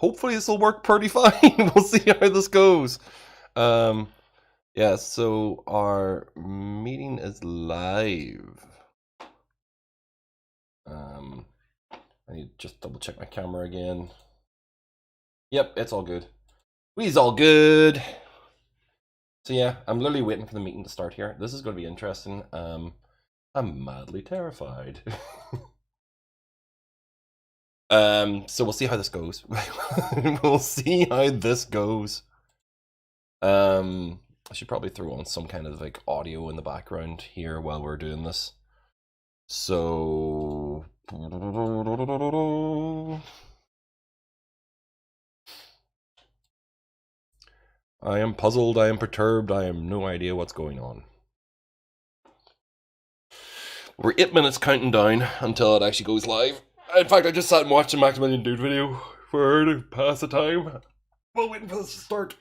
hopefully this will work pretty fine. We'll see how this goes. Yeah, so our meeting is live. I need to just double check my camera again. Yep, it's all good. We's all good. So yeah, I'm literally waiting for the meeting to start here. This is going to be interesting. I'm madly terrified. So we'll see how this goes. We'll see how this goes. I should probably throw on some kind of like audio in the background here while we're doing this. So I am puzzled, I am perturbed, I have no idea what's going on. We're 8 minutes counting down until it actually goes live. In fact, I just sat and watched a Maximilian Dude video for to pass the time while waiting for this to start.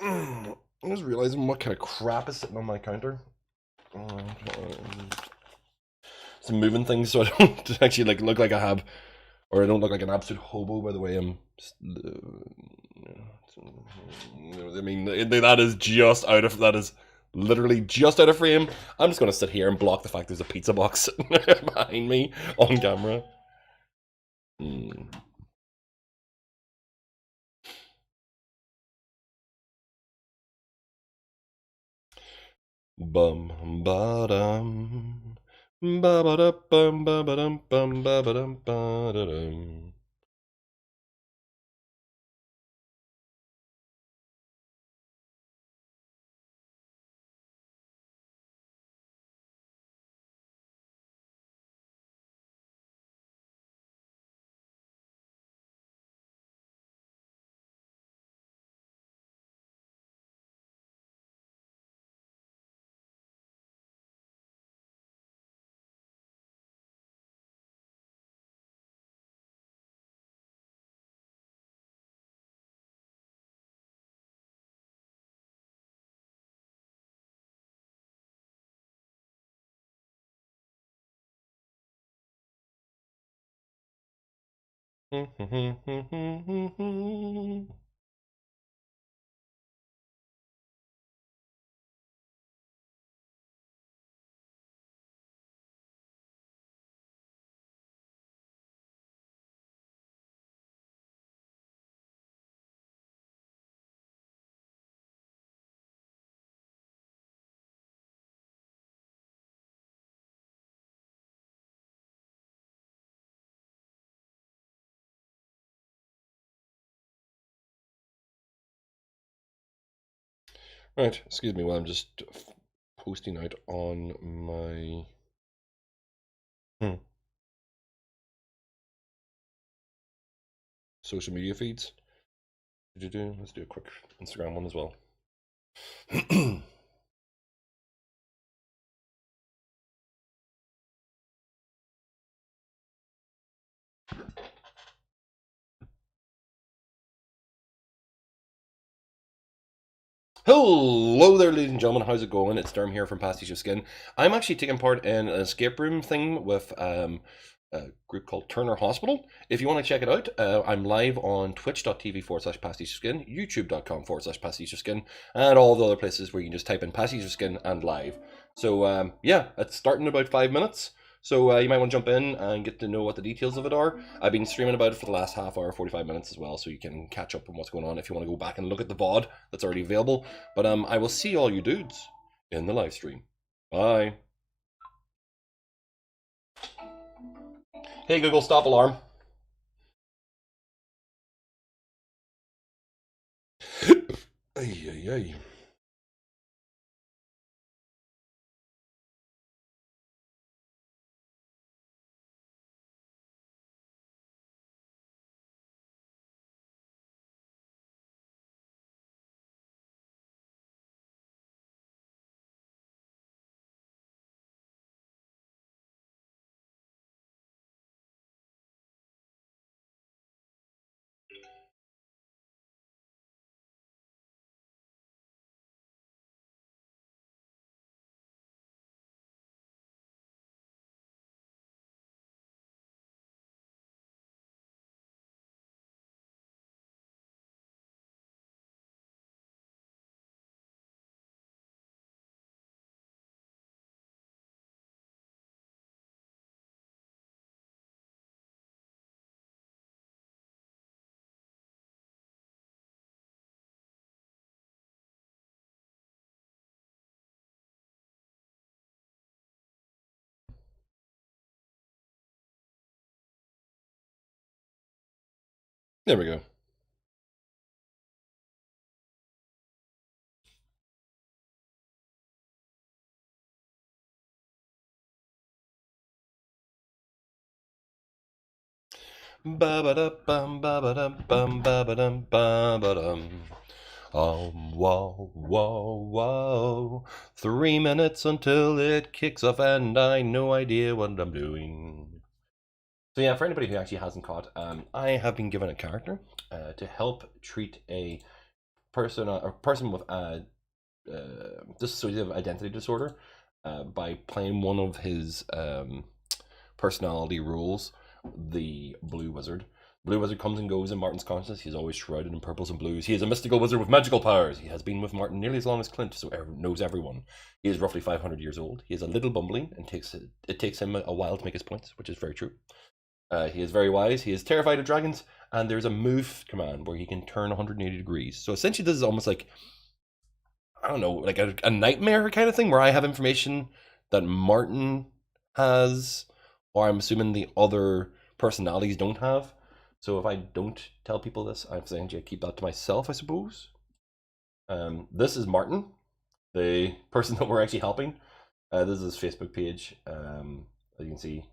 I'm just realizing what kind of crap is sitting on my counter. Some moving things so I don't actually like look like I have, or I don't look like an absolute hobo by the way I'm. I mean, that is just out of that is literally just out of frame. I'm just gonna sit here and block the fact there's a pizza box behind me on camera. Bum ba dum ba ba da bum ba ba dum bum ba ba dum ba da dum. Right, excuse me while I'm just posting out on my social media feeds. Let's do a quick Instagram one as well. Hello there, ladies and gentlemen. How's it going? It's Derm here from Pasticheofskin. I'm actually taking part in an escape room thing with a group called Turner Hospital. If you want to check it out, I'm live on twitch.tv/Pasticheofskin, youtube.com/Pasticheofskin, and all the other places where you can just type in Pasticheofskin and live. So yeah, it's starting in about 5 minutes. So you might want to jump in and get to know what the details of it are. I've been streaming about it for the last half hour, 45 minutes as well, so you can catch up on what's going on if you want to go back and look at the VOD that's already available. But I will see all you dudes in the live stream. Bye. Hey Google, stop alarm. Ay, ay, ay. There we go. Ba ba da bum ba ba dum bum ba ba dum ba ba dum. Whoa, whoa, whoa. 3 minutes until it kicks off, and I no idea what I'm doing. So yeah, for anybody who actually hasn't caught, I have been given a character to help treat a person with a dissociative identity disorder by playing one of his personality roles, the Blue Wizard. Blue Wizard comes and goes in Martin's consciousness. He's always shrouded in purples and blues. He is a mystical wizard with magical powers. He has been with Martin nearly as long as Clint, so knows everyone. He is roughly 500 years old. He is a little bumbling, and it takes him a while to make his points, which is very true. He is very wise. He is terrified of dragons, and there's a move command where he can turn 180 degrees. So essentially, this is almost like, I don't know, like a nightmare kind of thing where I have information that Martin has, or I'm assuming the other personalities don't have. So if I don't tell people this, I'm saying to keep that to myself, I suppose. This is Martin, the person that we're actually helping. This is his Facebook page. As you can see,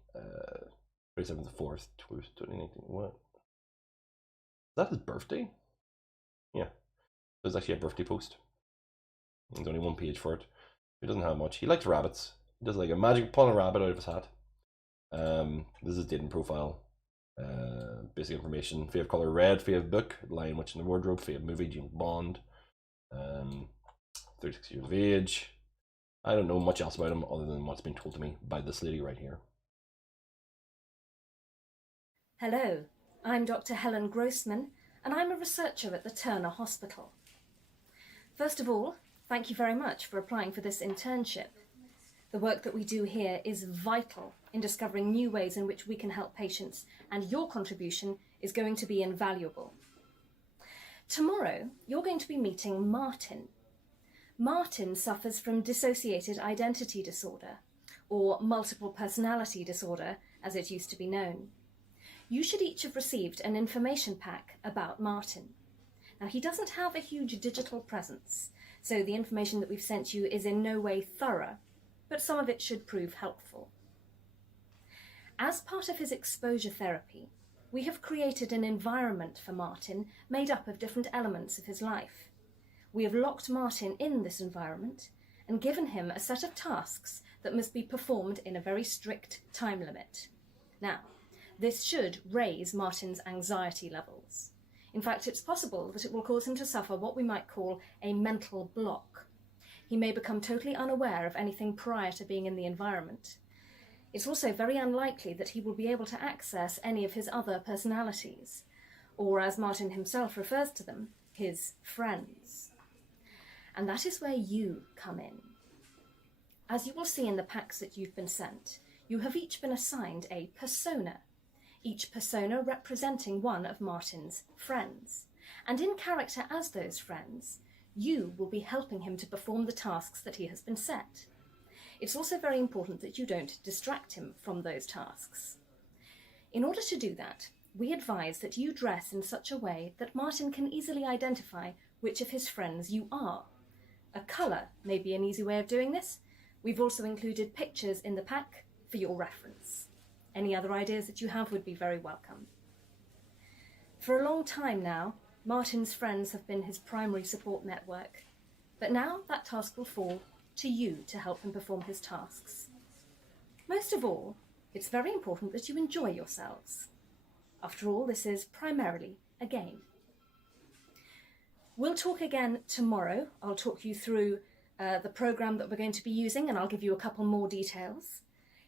27th of 4th, 2019. What? Is that his birthday? Yeah. There's actually a birthday post. There's only one page for it. He doesn't have much. He likes rabbits. He does like a magic pulling a rabbit out of his hat. This is his dating profile. Basic information: favorite color red, favorite book Lion Witch in the Wardrobe, favorite movie James Bond. 36 years of age. I don't know much else about him other than what's been told to me by this lady right here. Hello, I'm Dr. Helen Grossman, and I'm a researcher at the Turner Hospital. First of all, thank you very much for applying for this internship. The work that we do here is vital in discovering new ways in which we can help patients, and your contribution is going to be invaluable. Tomorrow, you're going to be meeting Martin. Martin suffers from dissociated identity disorder, or multiple personality disorder, as it used to be known. You should each have received an information pack about Martin. Now, he doesn't have a huge digital presence, so the information that we've sent you is in no way thorough, but some of it should prove helpful. As part of his exposure therapy, we have created an environment for Martin made up of different elements of his life. We have locked Martin in this environment and given him a set of tasks that must be performed in a very strict time limit. Now, this should raise Martin's anxiety levels. In fact, it's possible that it will cause him to suffer what we might call a mental block. He may become totally unaware of anything prior to being in the environment. It's also very unlikely that he will be able to access any of his other personalities, or as Martin himself refers to them, his friends. And that is where you come in. As you will see in the packs that you've been sent, you have each been assigned a persona, each persona representing one of Martin's friends. And in character as those friends, you will be helping him to perform the tasks that he has been set. It's also very important that you don't distract him from those tasks. In order to do that, we advise that you dress in such a way that Martin can easily identify which of his friends you are. A colour may be an easy way of doing this. We've also included pictures in the pack for your reference. Any other ideas that you have would be very welcome. For a long time now, Martin's friends have been his primary support network, but now that task will fall to you to help him perform his tasks. Most of all, it's very important that you enjoy yourselves. After all, this is primarily a game. We'll talk again tomorrow. I'll talk you through the program that we're going to be using, and I'll give you a couple more details.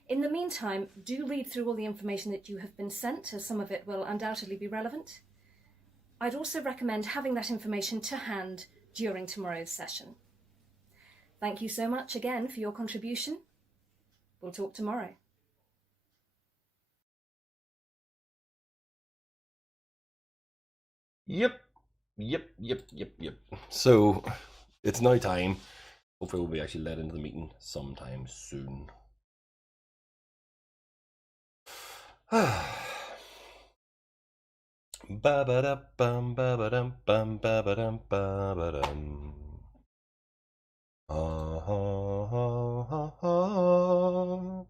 In the meantime, do read through all the information that you have been sent, as some of it will undoubtedly be relevant. I'd also recommend having that information to hand during tomorrow's session. Thank you so much again for your contribution. We'll talk tomorrow. Yep. So, it's now time. Hopefully we'll be actually led into the meeting sometime soon. Ba ba da bum ba ba dum bum ba ba dum ba ba dum. Ha ha ha ha ha.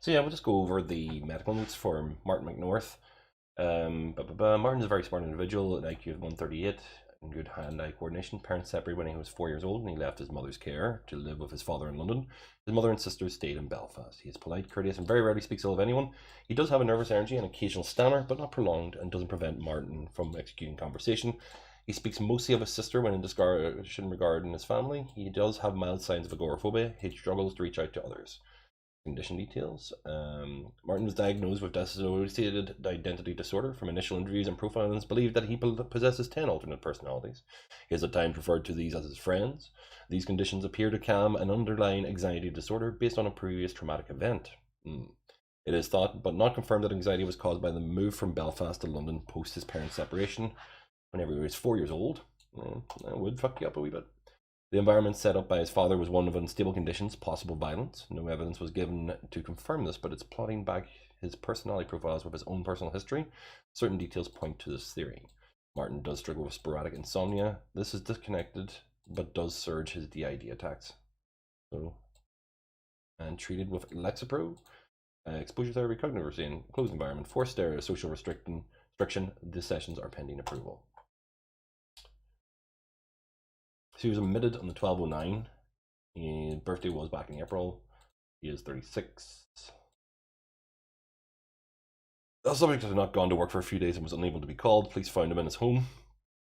So yeah, we'll just go over the medical notes for Martin McNorth. Martin's a very smart individual, an IQ of 138, and good hand-eye coordination. Parents separated when he was 4 years old, and he left his mother's care to live with his father in London. His mother and sister stayed in Belfast. He is polite, courteous, and very rarely speaks ill of anyone. He does have a nervous energy and occasional stammer, but not prolonged, and doesn't prevent Martin from executing conversation. He speaks mostly of his sister when in discussion regarding his family. He does have mild signs of agoraphobia. He struggles to reach out to others. Condition details. Martin was diagnosed with dissociated identity disorder. From initial interviews and profiling, it's believed that he possesses 10 alternate personalities. He has at times referred to these as his friends. These conditions appear to calm an underlying anxiety disorder based on a previous traumatic event. It is thought, but not confirmed, that anxiety was caused by the move from Belfast to London post his parents' separation whenever he was 4 years old. That would fuck you up a wee bit. The environment set up by his father was one of unstable conditions, possible violence. No evidence was given to confirm this, but it's plotting back his personality profiles with his own personal history. Certain details point to this theory. Martin does struggle with sporadic insomnia. This is disconnected, but does surge his DID attacks. So, and treated with Lexapro, exposure therapy, cognitive restraint, closed environment, forced area, social restriction. The sessions are pending approval. So he was admitted on the 1209. His birthday was back in April. He is 36. The subject had not gone to work for a few days and was unable to be called. Police found him in his home.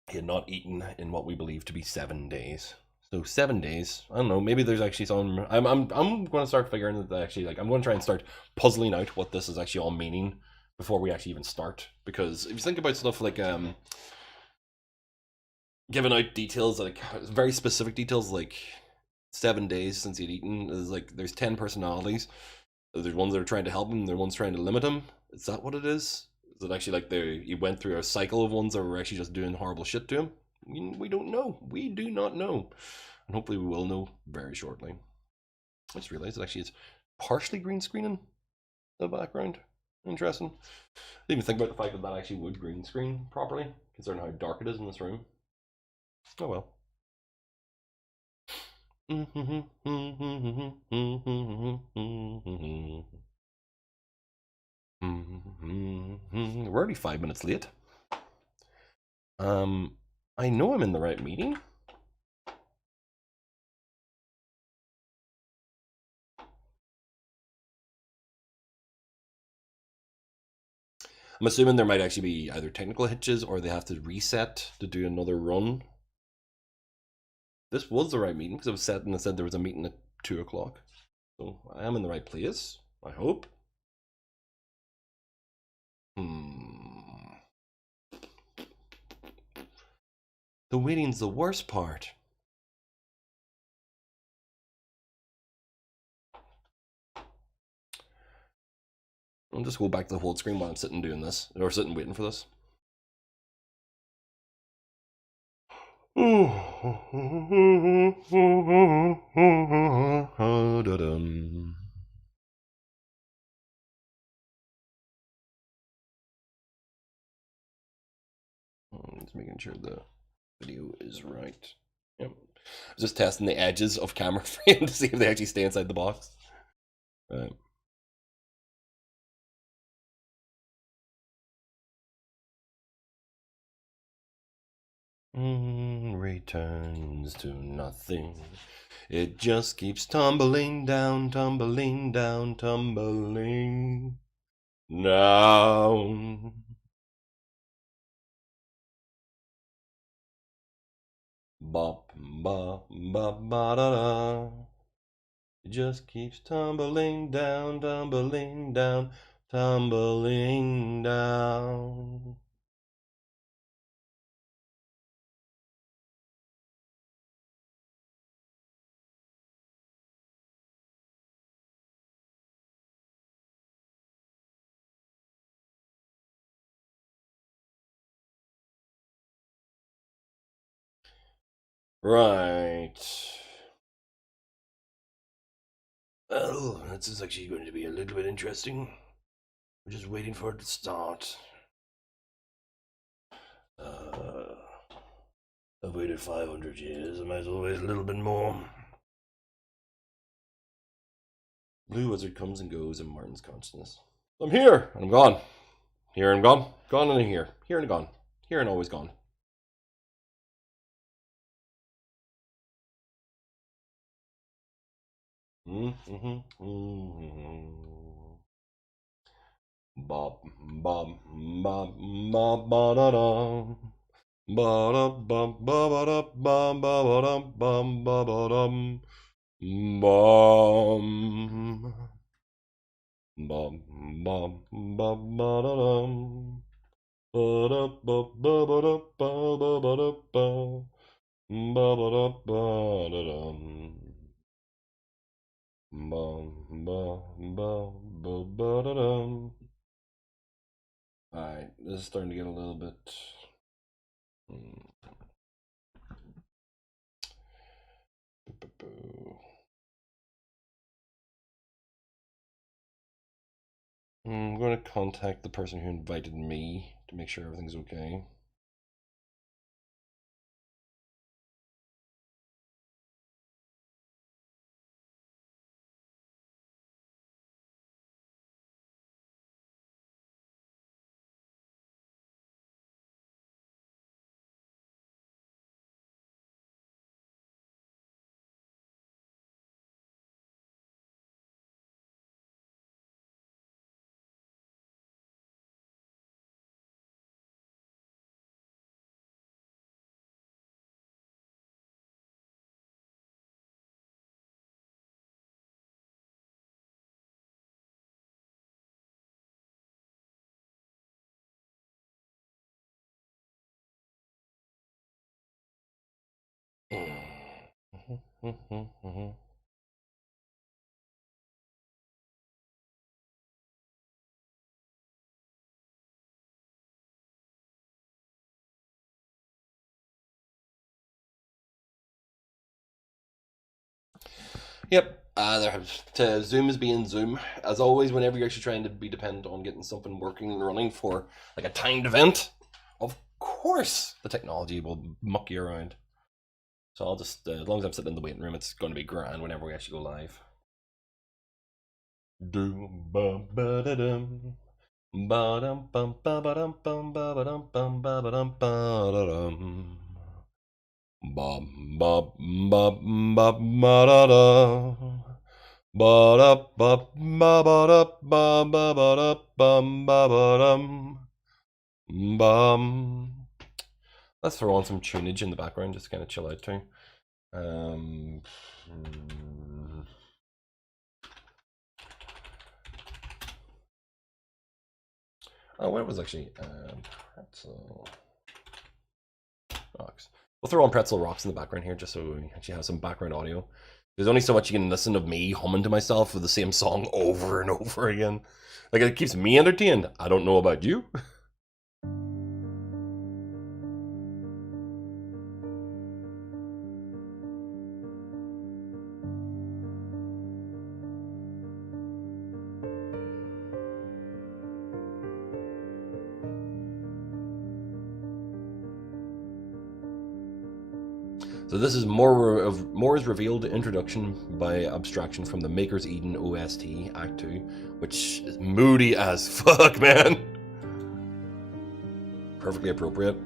He had not eaten in what we believe to be 7 days. So 7 days. I don't know. Maybe there's actually some. I'm going to start figuring that actually, like, I'm going to try and start puzzling out what this is actually all meaning before we actually even start. Because if you think about stuff like giving out details, like very specific details, like 7 days since he'd eaten, is like there's 10 personalities. There's ones that are trying to help him. There's ones trying to limit him. Is that what it is? Is it actually like he went through a cycle of ones that were actually just doing horrible shit to him? We don't know. We do not know, and hopefully we will know very shortly. I just realized that actually it's partially green screening the background. Interesting. I didn't even think about the fact that that actually would green screen properly, considering how dark it is in this room. Oh well. We're already 5 minutes late. I know I'm in the right meeting. I'm assuming there might actually be either technical hitches or they have to reset to do another run. This was the right meeting because it was set and it said there was a meeting at 2 o'clock. So I am in the right place, I hope. The waiting's the worst part. I'll just go back to the whole screen while I'm sitting doing this, or sitting waiting for this. Just making sure the video is right. Yep. I was just testing the edges of camera frame to see if they actually stay inside the box. Right. Returns to nothing. It just keeps tumbling down, tumbling down, tumbling down. Bop, bop, bop, ba da da. It just keeps tumbling down, tumbling down, tumbling down. Right. Oh, this is actually going to be a little bit interesting. We're just waiting for it to start. I've waited 500 years. I might as well wait a little bit more. Blue Wizard comes and goes in Martin's consciousness. I'm here, and I'm gone. Here and gone. Gone and here. Here and gone. Here and always gone. Bob, bob, bob, bob, ba da da. Ba da bum, ba ba da bum, ba ba dum, bum, ba ba dum. Bum. Bum, bum, bum, ba da dum. Ba da ba ba ba da ba ba ba da ba. Ba ba da ba da dum. Bum, ba ba ba ba da dum. Alright, this is starting to get a little bit. I'm going to contact the person who invited me to make sure everything's okay. Yep. Zoom is being Zoom. As always, whenever you're actually trying to be dependent on getting something working and running for like a timed event, of course the technology will muck you around. So I'll just, as long as I'm sitting in the waiting room, it's going to be grand whenever we actually go live. Doom ba ba da dum. Ba dum bum ba ba dum bum ba ba dum bum ba ba dum ba da dum. Ba ba ba ba ba da da. Ba da ba ba ba da ba ba ba da bum ba ba dum. Bum. Let's throw on some tunage in the background just to kind of chill out too. Um, oh, what was actually pretzel rocks? We'll throw on pretzel rocks in the background here just so we actually have some background audio. There's only so much you can listen of me humming to myself with the same song over and over again. Like, it keeps me entertained. I don't know about you. So this is more is revealed introduction by abstraction from the Maker's Eden OST Act 2, which is moody as fuck, man. Perfectly appropriate.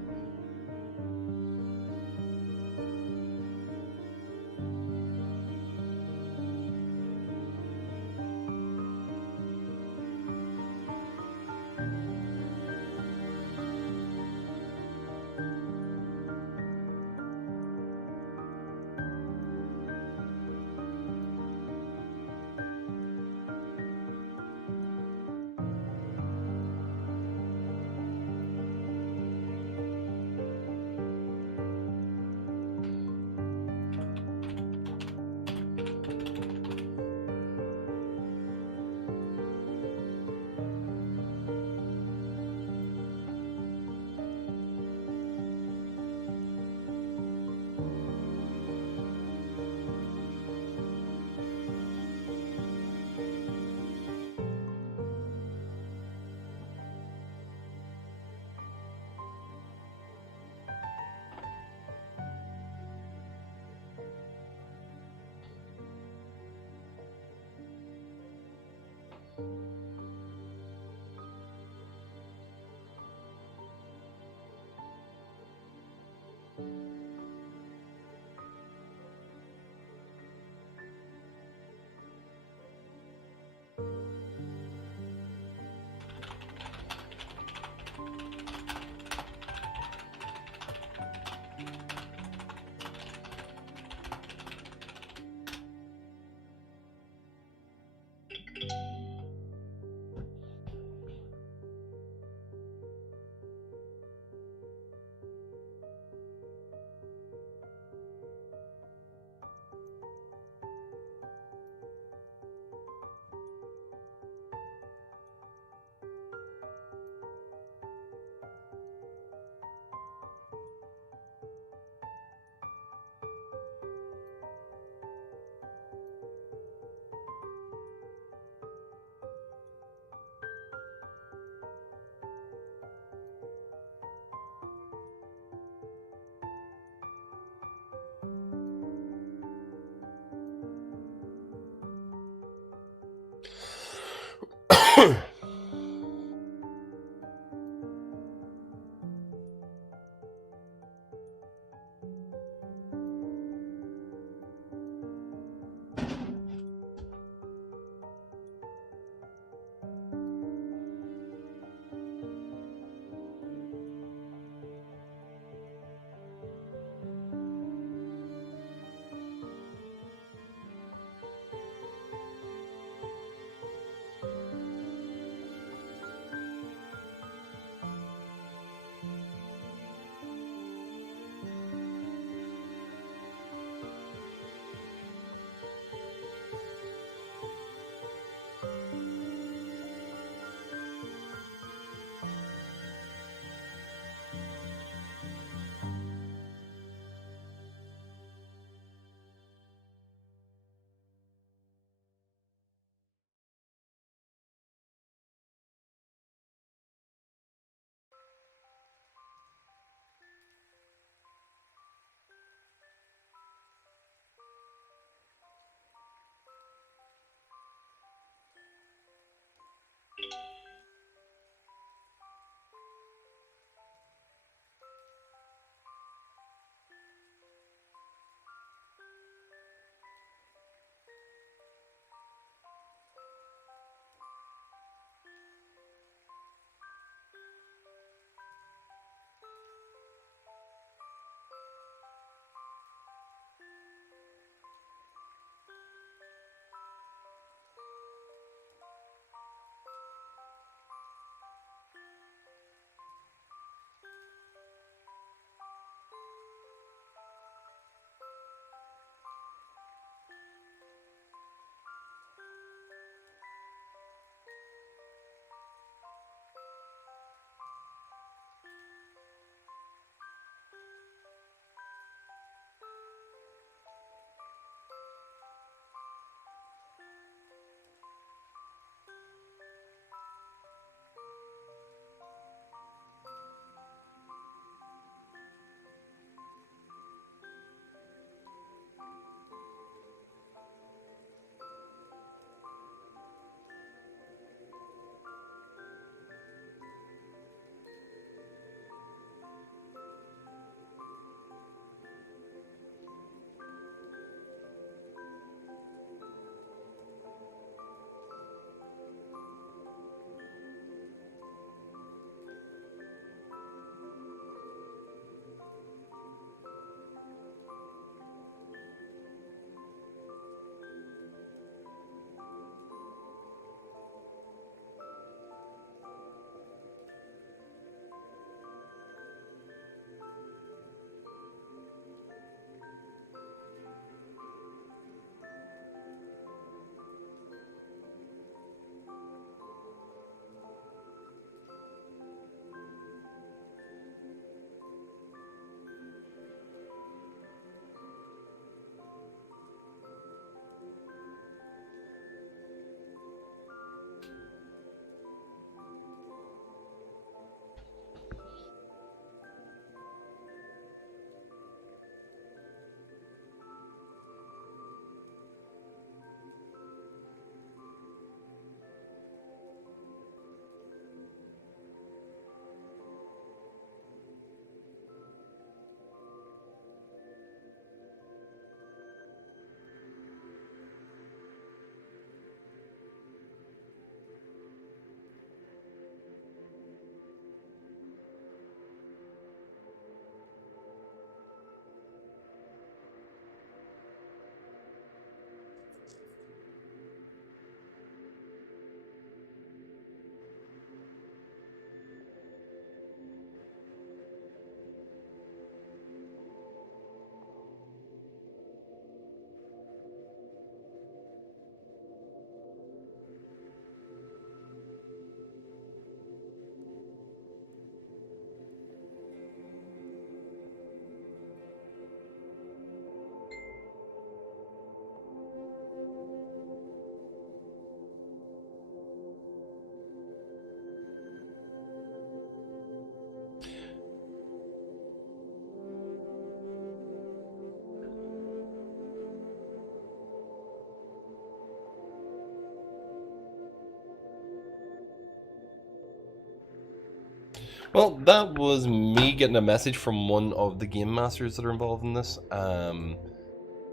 Well, that was me getting a message from one of the game masters that are involved in this.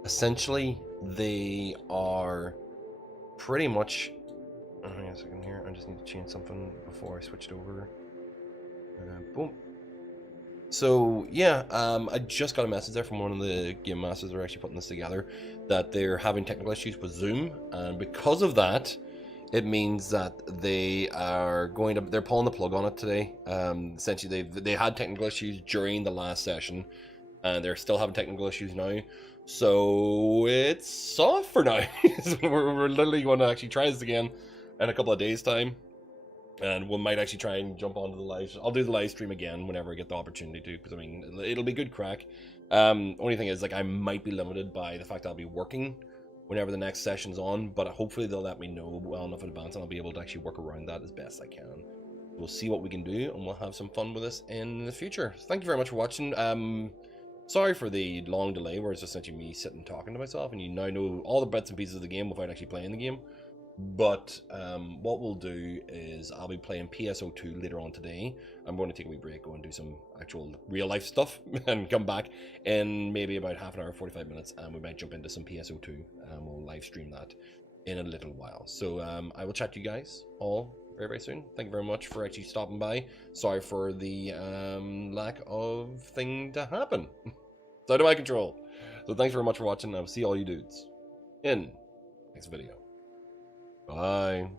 Essentially, they are pretty much. Hang on a second here. I just need to change something before I switched over. Boom. So yeah, I just got a message there from one of the game masters that are actually putting this together that they're having technical issues with Zoom, and because of that, it means that they're pulling the plug on it today. Essentially, they had technical issues during the last session, and they're still having technical issues now. So it's off for now. So we're literally going to actually try this again in a couple of days' time. And we might actually try and jump onto the live. I'll do the live stream again whenever I get the opportunity to, because I mean it'll be good crack. Only thing is, like, I might be limited by the fact I'll be working whenever the next session's on, but hopefully they'll let me know well enough in advance, and I'll be able to actually work around that as best I can. We'll see what we can do, and we'll have some fun with this in the future. Thank you very much for watching. Sorry for the long delay, where it's just essentially me sitting talking to myself, and you now know all the bits and pieces of the game without actually playing the game. But what we'll do is I'll be playing PSO2 later on today. I'm going to take a wee break, go and do some actual real life stuff, and come back in maybe about half an hour, 45 minutes, and we might jump into some PSO2, and we'll live stream that in a little while. So I will chat to you guys all very, very soon. Thank you very much for actually stopping by. Sorry for the lack of thing to happen. It's out of my control. So thanks very much for watching. I'll see all you dudes in next video. Bye.